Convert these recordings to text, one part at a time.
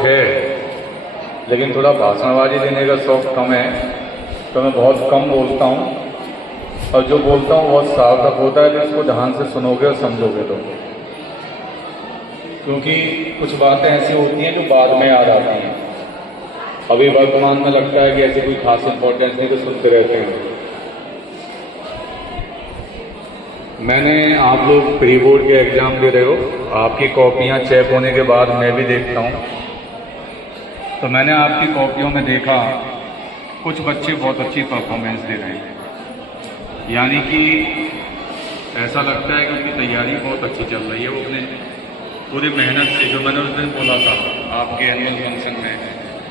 है, लेकिन थोड़ा भाषणबाजी देने का शौक़ कम है, तो मैं बहुत कम बोलता हूँ और जो बोलता हूँ बहुत सार्थक होता है। तो इसको ध्यान से सुनोगे और समझोगे तो, क्योंकि कुछ बातें ऐसी होती हैं जो बाद में याद आती हैं, अभी वर्तमान में लगता है कि ऐसी कोई खास इंपॉर्टेंस नहीं, तो सुनते रहते हैं। मैंने, आप लोग प्री बोर्ड के एग्ज़ाम दे रहे हो, आपकी कॉपियाँ चेक होने के बाद मैं भी देखता हूँ, तो मैंने आपकी कॉपियों में देखा कुछ बच्चे बहुत अच्छी परफॉर्मेंस दे रहे हैं, यानी कि ऐसा लगता है कि उनकी तैयारी बहुत अच्छी चल रही है। वो अपने पूरी मेहनत से, जो मैंने उस दिन बोला था आपके एनुअल फंक्शन में,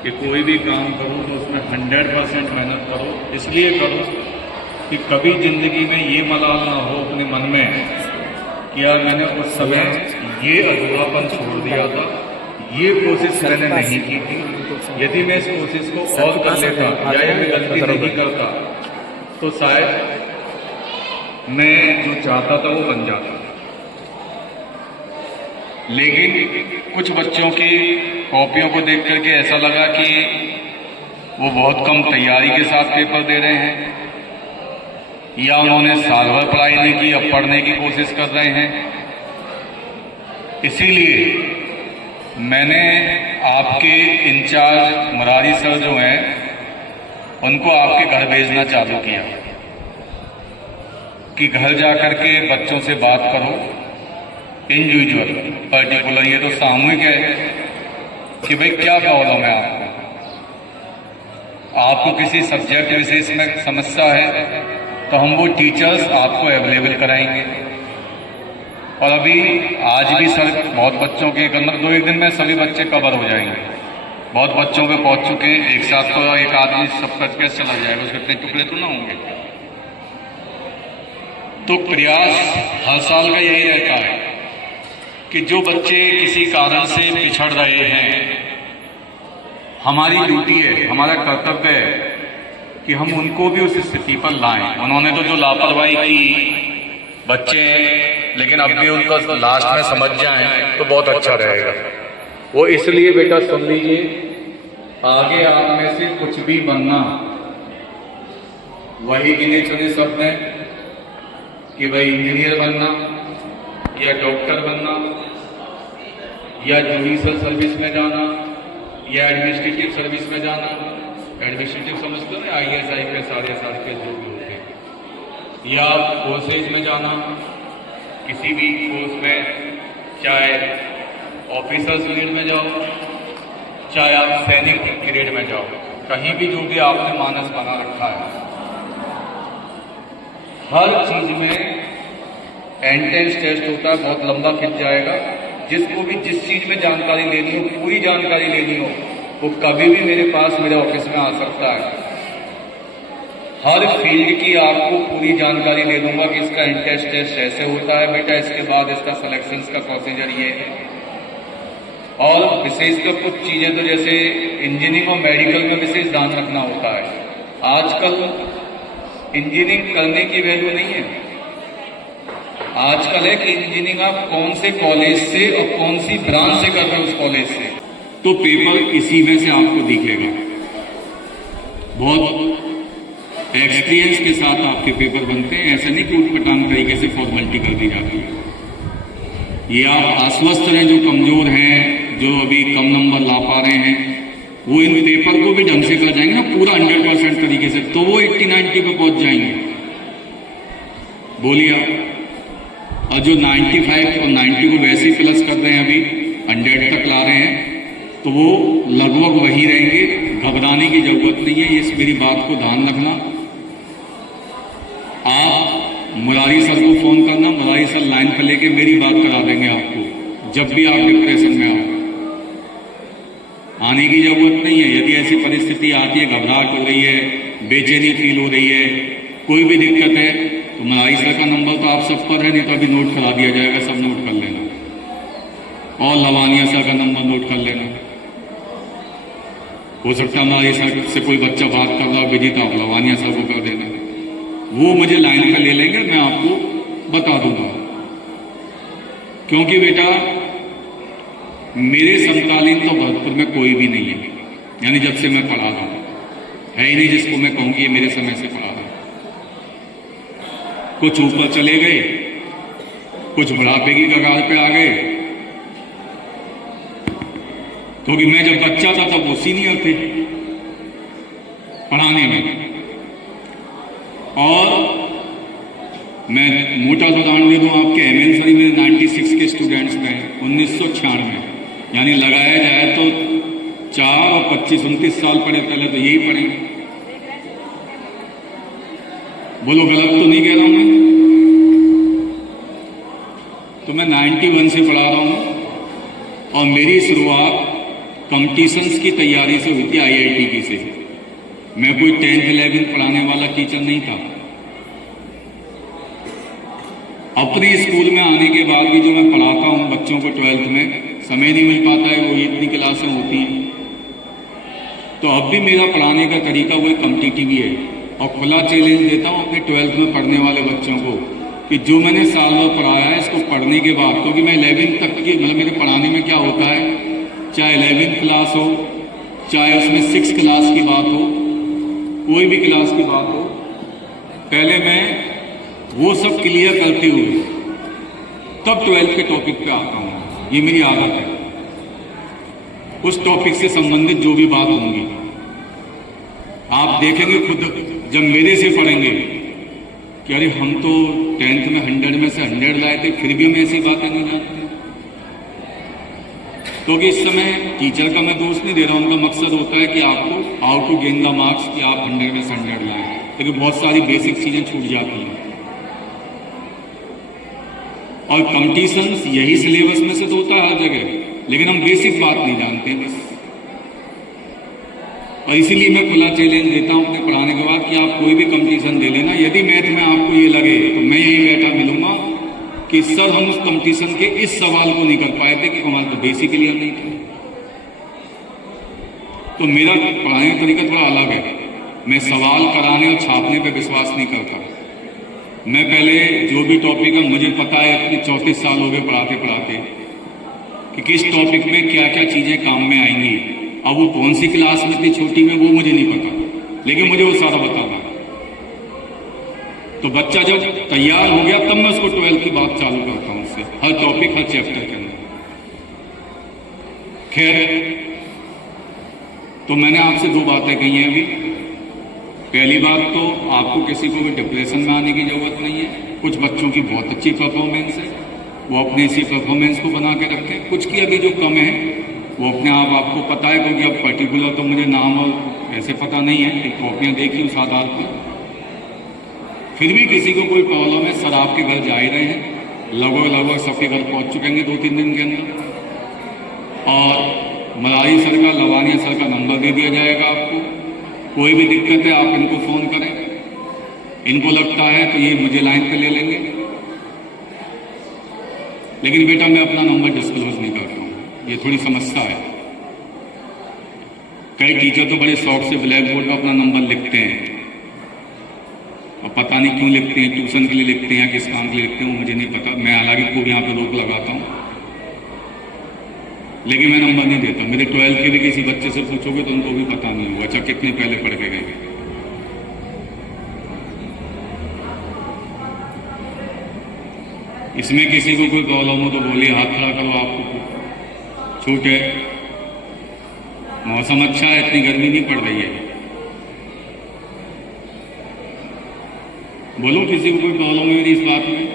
कि कोई भी काम करो तो उसमें 100% मेहनत करो। इसलिए करो कि कभी ज़िंदगी में ये मलाल ना हो अपने मन में कि यार मैंने उस समय ये अधूरापन छोड़ दिया था, ये कोशिश मैंने नहीं की थी, यदि मैं इस कोशिश को और कर लेता या ये मैं गलती नहीं करता तो शायद मैं जो चाहता था वो बन जाता। लेकिन कुछ बच्चों की कॉपियों को देख करके ऐसा लगा कि वो बहुत कम तैयारी के साथ पेपर दे रहे हैं, या उन्होंने साल भर पढ़ाई नहीं की, अब पढ़ने की कोशिश कर रहे हैं। इसीलिए मैंने आपके इंचार्ज मुरारी सर जो हैं उनको आपके घर भेजना चालू किया कि घर जा कर के बच्चों से बात करो, इंडिविजुअल, पर्टिकुलर, ये तो सामूहिक है कि भाई क्या प्रॉब्लम है आपको किसी सब्जेक्ट विशेष में समस्या है तो हम वो टीचर्स आपको अवेलेबल कराएंगे। और अभी आज भी सर बहुत बच्चों के मतलब 2-1 दिन में सभी बच्चे कवर हो जाएंगे, बहुत बच्चों पे पहुंच चुके हैं। एक साथ तो एक आदमी सब कट के चला जाएगा, उसके इतने टुकड़े तो ना होंगे। तो प्रयास हर साल का यही रहता है कि जो बच्चे किसी कारण से पिछड़ रहे हैं, हमारी ड्यूटी है, हमारा कर्तव्य है कि हम उनको भी उस स्थिति पर लाएं। उन्होंने तो जो लापरवाही की बच्चे, लेकिन अब भी उनको लास्ट में समझ जाएं तो बहुत अच्छा रहेगा। वो इसलिए बेटा सुन लीजिए, आगे आप में से कुछ भी बनना, वही गिने चुने शब्द हैं कि भाई इंजीनियर बनना या डॉक्टर बनना या जुडिशल सर्विस में जाना या एडमिनिस्ट्रेटिव सर्विस में जाना। एडमिनिस्ट्रेटिव समझते हो ना, IAS IPS सारे जो भी होते हैं, या कोर्सेज में जाना, किसी भी कोर्स में, चाहे ऑफिसर्स ग्रेड में जाओ, चाहे आप सैनिक ग्रेड में जाओ, कहीं भी जो भी आपने मानस बना रखा है, हर चीज में एंट्रेंस टेस्ट होता है, बहुत लंबा खिंच जाएगा। जिसको भी जिस चीज में जानकारी लेनी हो, पूरी जानकारी लेनी हो, वो कभी भी मेरे पास, मेरे ऑफिस में आ सकता है। हर फील्ड की आपको पूरी जानकारी दे दूंगा कि इसका एंट्रेंस टेस्ट ऐसे होता है बेटा, इसके बाद इसका सिलेक्शन का प्रोसीजर ये है। और विशेषकर कुछ चीजें तो जैसे इंजीनियरिंग और मेडिकल में विशेष ध्यान रखना होता है। आजकल इंजीनियरिंग करने की वैल्यू नहीं है, आजकल है कि इंजीनियरिंग आप कौन से कॉलेज से और कौन सी ब्रांच से कर रहे हो उस कॉलेज से, तो पेपर इसी में से आपको दिखेगा। बहुत एक्सपीरियंस के साथ आपके पेपर बनते हैं, ऐसा नहीं कि उटपटांग तरीके से फॉर्मेलिटी कर दी जाती है। ये आप आश्वस्त हैं जो कमजोर हैं, जो अभी कम नंबर ला पा रहे हैं, वो इन पेपर को भी ढंग से कर जाएंगे ना पूरा 100% तरीके से, तो वो 80-90 पे पहुंच जाएंगे। बोलिए आप। और जो 95 और 90 को वैसे ही प्लस कर रहे हैं, अभी 100 तक ला रहे हैं, तो वो लगभग वही रहेंगे। घबराने की जरूरत नहीं है, इस मेरी बात को ध्यान रखना। आप मुरारी सर को फोन करना, मुरारी सर लाइन पर लेके मेरी बात करा देंगे आपको। जब भी आप डिप्रेशन में आओ, आने की जरूरत नहीं है। यदि ऐसी परिस्थिति आती है, घबराहट हो रही है, बेचैनी फील हो रही है, कोई भी दिक्कत है, तो मुरारी सर का नंबर तो आप सब पर है, नहीं तो अभी नोट करा दिया जाएगा, सब नोट कर लेना। और लवानिया सर का नंबर नोट कर लेना। हो सकता है मुरारी सर से कोई बच्चा बात कर रहा हो बिजी, तो आप लवानिया सर को कर देना, वो मुझे लाइन पर ले लेंगे, मैं आपको बता दूंगा। क्योंकि बेटा मेरे समकालीन तो भरतपुर में कोई भी नहीं है, यानी जब से मैं पढ़ा रहा हूँ है ही नहीं जिसको मैं कहूँगी ये मेरे समय से पढ़ा रहा हूँ। कुछ ऊपर चले गए, कुछ बुढ़ापे की कगार पे आ गए, क्योंकि मैं जब बच्चा था तब वो सीनियर थे पढ़ाने में। और मैं मोटा सा उदाहरण दे दूं आपके, एमएनसरी में 96 के स्टूडेंट्स में 1996, यानी लगाया जाए तो 4 और 25 29 साल पढ़े, पहले तो यही पढ़ेंगे। बोलो गलत तो नहीं कह रहा हूं मैं? तो मैं 91 से पढ़ा रहा हूं और मेरी शुरुआत कॉम्पिटिशन्स की तैयारी से हुई थी, आईआईटी की से। मैं कोई 10th 11th पढ़ाने वाला टीचर नहीं था। अपने स्कूल में आने के बाद भी जो मैं पढ़ाता हूं बच्चों को 12th में, समय नहीं मिल पाता है, वो इतनी क्लासें होती हैं। तो अब भी मेरा पढ़ाने का तरीका वही कॉम्पिटिटिव ही है और खुला चैलेंज देता हूं अपने 12th में पढ़ने वाले बच्चों को कि जो मैंने साल भर पढ़ाया है इसको पढ़ने के बाद, क्योंकि मैं 11th तक की, मतलब मेरे पढ़ाने में क्या होता है, चाहे 11th क्लास हो, चाहे उसमें 6th क्लास की बात हो, कोई भी क्लास की बात हो, पहले मैं वो सब क्लियर करते हुए तब 12th के टॉपिक पे आता हूं। ये मेरी आदत है। उस टॉपिक से संबंधित जो भी बात होंगी आप देखेंगे खुद, जब मेरे से पढ़ेंगे कि अरे हम तो 10th में 100 में से 100 लाए थे, फिर भी हम ऐसी बातें नहीं जानते। क्योंकि इस समय टीचर का मैं दोष नहीं दे रहा हूं, उनका मकसद होता है कि आपको how to gain the marks, कि आप 100 में से 100 लाएं, लेकिन बहुत सारी बेसिक चीजें छूट जाती हैं। और कॉम्पिटिशन्स यही सिलेबस में से तो होता है हर जगह, लेकिन हम बेसिक बात नहीं जानते बस। और इसीलिए मैं खुला चैलेंज देता हूं अपने पढ़ाने के बाद कि आप कोई भी कंपटीशन दे लेना, यदि मैथ में आपको ये लगे तो मैं यही बैठा मिलूंगा कि सर हम उस कंपटीशन के इस सवाल को नहीं कर पाए थे कि हमारा तो बेसिक क्लियर नहीं था। तो मेरा पढ़ाने का तरीका थोड़ा अलग है। मैं सवाल कराने और छापने पर विश्वास नहीं करता। मैं पहले जो भी टॉपिक है, मुझे पता है, अपने 34 साल हो गए पढ़ाते पढ़ाते, कि किस टॉपिक में क्या क्या चीजें काम में आएंगी। अब वो कौन सी क्लास में थी छोटी में वो मुझे नहीं पता, लेकिन मुझे वो सारा बताना। तो बच्चा जब तैयार हो गया तब मैं उसको 12th की बात चालू करता हूं उससे, हर टॉपिक हर चैप्टर के अंदर। खैर, तो मैंने आपसे 2 बातें कही हैं अभी। पहली बात तो आपको किसी को भी डिप्रेशन में आने की जरूरत नहीं है। कुछ बच्चों की बहुत अच्छी परफॉर्मेंस है, वो अपने इसी परफॉर्मेंस को बना के रखें। कुछ की अभी जो कम है वो अपने आप आपको पता है, क्योंकि अब पर्टिकुलर तो मुझे नाम और ऐसे पता नहीं है, कि कॉपियाँ देखी उस आधार पर। फिर भी किसी को कोई प्रॉब्लम है, सर आपके घर जा ही रहे हैं, लगभग सबके घर पहुँच चुकेंगे 2-3 दिन के अंदर। और मलारी सर का, लवानिया सर का नंबर दे दिया जाएगा आपको। कोई भी दिक्कत है आप इनको फोन करें, इनको लगता है तो ये मुझे लाइन पे ले लेंगे। लेकिन बेटा मैं अपना नंबर डिस्क्लोज नहीं करता हूँ, ये थोड़ी समस्या है। कई टीचर तो बड़े शौक से ब्लैक बोर्ड पर अपना नंबर लिखते हैं, और पता नहीं क्यों लिखते हैं, ट्यूशन के लिए लिखते हैं या किस काम के लिए लिखते हैं वो मुझे नहीं पता। मैं हालांकि खूब यहाँ पे रोक लगाता हूँ, लेकिन मैं नंबर नहीं देता। मेरे 12th के भी किसी बच्चे से पूछोगे तो उनको भी पता नहीं होगा, अच्छा कितने पहले पढ़ के गए। इसमें किसी को कोई प्रॉब्लम हो तो बोलिए, हाथ खड़ा करो, आपको छूट है। मौसम अच्छा है, इतनी गर्मी नहीं पड़ रही है। बोलो किसी को कोई प्रॉब्लम है इस बात में?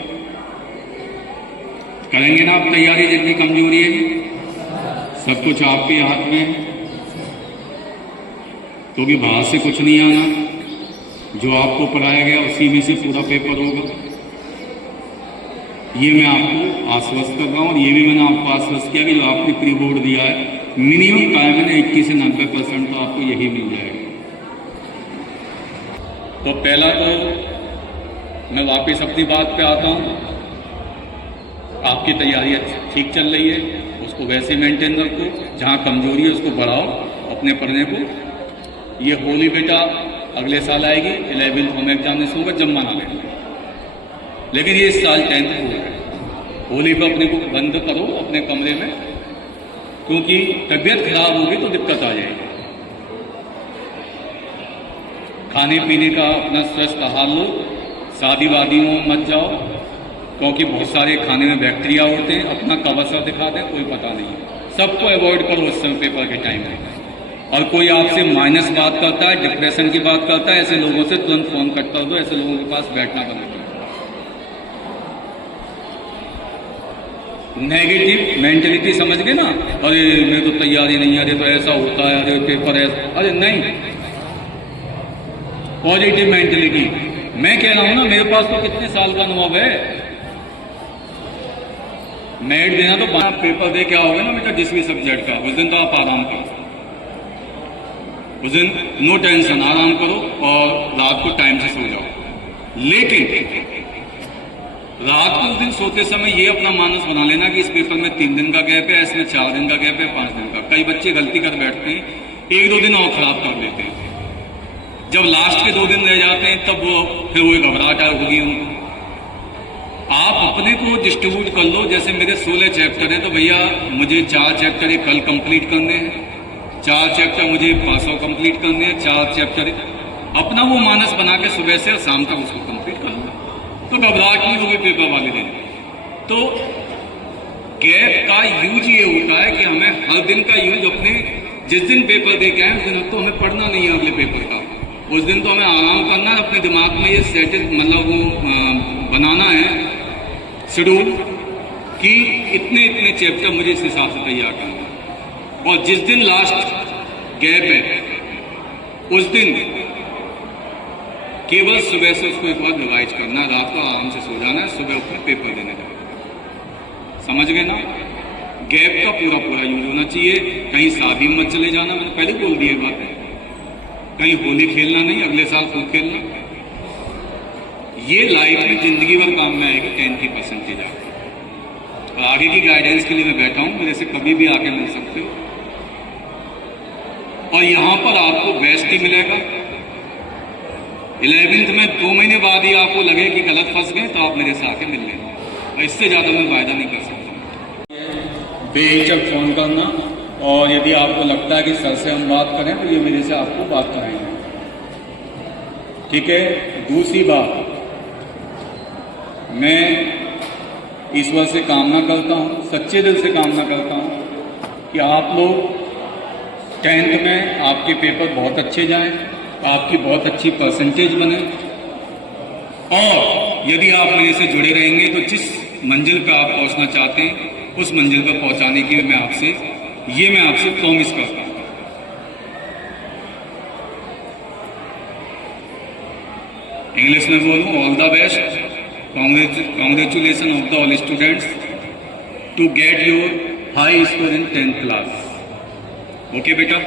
करेंगे ना आप तैयारी, जितनी कमजोरी है सब कुछ आपके हाथ में है, क्योंकि बाहर से कुछ नहीं आना, जो आपको पढ़ाया गया उसी में से पूरा पेपर होगा। ये मैं आपको आश्वस्त कर रहा हूं, और ये भी मैंने आपको आश्वस्त किया कि जो आपने प्री बोर्ड दिया है, मिनिमम टाइम में 80 से 90% तो आपको यही मिल जाएगा। तो पहला तो मैं वापस अपनी बात पे आता हूं, आपकी तैयारी ठीक चल रही है, उसको वैसे मेंटेन रखो। जहाँ कमजोरी है उसको बढ़ाओ अपने पढ़ने को। ये होली बेटा अगले साल आएगी, 11th होम एग्जामिनेशन होगा, जब मना लेंगे। लेकिन ये इस साल 10th हो गया। होली पर अपने को बंद करो अपने कमरे में, क्योंकि तबीयत खराब होगी तो दिक्कत आ जाएगी। खाने पीने का अपना स्वस्थ आहार लो, शादी वादियों में मत जाओ, क्योंकि बहुत सारे खाने में बैक्टीरिया होते हैं। अपना कवर दिखा दें, कोई पता नहीं, सबको अवॉइड करो उस समय पेपर के टाइम में। और कोई आपसे माइनस बात करता है, डिप्रेशन की बात करता है, ऐसे लोगों से तुरंत फोन कट कर दो, ऐसे लोगों के पास बैठना बंद करो। नेगेटिव मेंटेलिटी समझ गए ना, अरे मेरे तो तैयारी नहीं, अरे तो ऐसा होता है, अरे पेपर ऐसा, अरे नहीं। Positive mentality. मैं कह रहा हूं ना, मेरे पास तो कितने साल का अनुभव है। मेड देना तो आप पेपर दे क्या होगा ना बेटा, जिस भी सब्जेक्ट का, उस दिन तो आप आराम करो, उस दिन नो टेंशन, आराम करो और रात को टाइम से सो जाओ। लेकिन रात को उस दिन सोते समय ये अपना मानस बना लेना कि इस पेपर में 3 दिन का गैप है, इसमें 4 दिन का गैप है, 5 दिन का। कई बच्चे गलती कर बैठते हैं, 1-2 दिन और खराब कर देते हैं। जब लास्ट के 2 दिन रह जाते हैं तब वो फिर वो घबराहट होगी उनको। आप अपने को डिस्ट्रीब्यूट कर लो। जैसे मेरे 16 चैप्टर हैं, तो भैया मुझे 4 चैप्टर कल कंप्लीट करने हैं, 4 चैप्टर मुझे परसों कंप्लीट करने हैं, 4 चैप्टर अपना वो मानस बना के सुबह से और शाम तक उसको कंप्लीट कर लो, तो घबराहट नहीं होगी पेपर वाले दिन। तो गैप का यूज ये होता है कि हमें हर दिन का यूज अपने, जिस दिन पेपर दे के आए उस दिन तो हमें पढ़ना नहीं है अगले पेपर का, उस दिन तो हमें आराम करना है। अपने दिमाग में ये सेट मतलब वो बनाना है शेड्यूल कि इतने इतने चैप्टर मुझे इस हिसाब से तैयार करना है। और जिस दिन लास्ट गैप है उस दिन केवल सुबह से उसको एक बार रिवाइज करना है, रात को आराम से सो जाना है, सुबह उठकर पेपर देने जाना। समझ गए ना? गैप का पूरा पूरा यूज होना चाहिए। कहीं शादी में मत चले जाना, मैंने पहले बोल दिया बात है। कहीं होली खेलना नहीं, अगले साल खूब खेलना। ये लाइफ में जिंदगी भर काम में आएगी 10 की परसेंटेज आगे। और आगे की गाइडेंस के लिए मैं बैठा हूं, मेरे से कभी भी आके मिल सकते हो। और यहां पर आपको बेस्ट ही मिलेगा। 11th में 2 महीने बाद ही आपको लगे कि गलत फंस गए तो आप मेरे से आके मिल लेना, और इससे ज्यादा मैं वायदा नहीं कर सकता। बेहिचक फोन करना, और यदि आपको लगता है कि सर से हम बात करें तो ये मेरे से आपको बात कराएंगे, ठीक है। दूसरी बात, मैं ईश्वर से कामना करता हूँ, सच्चे दिल से कामना करता हूँ कि आप लोग 10th में आपके पेपर बहुत अच्छे जाएं, आपकी बहुत अच्छी परसेंटेज बने। और यदि आप मेरे से जुड़े रहेंगे तो जिस मंजिल पर आप पहुंचना चाहते हैं उस मंजिल पर पहुंचाने की मैं आपसे प्रॉमिस करता हूं। इंग्लिश में बोलूं, all the best, congratulations of the all students to get your high score in 10th class. Okay बेटा?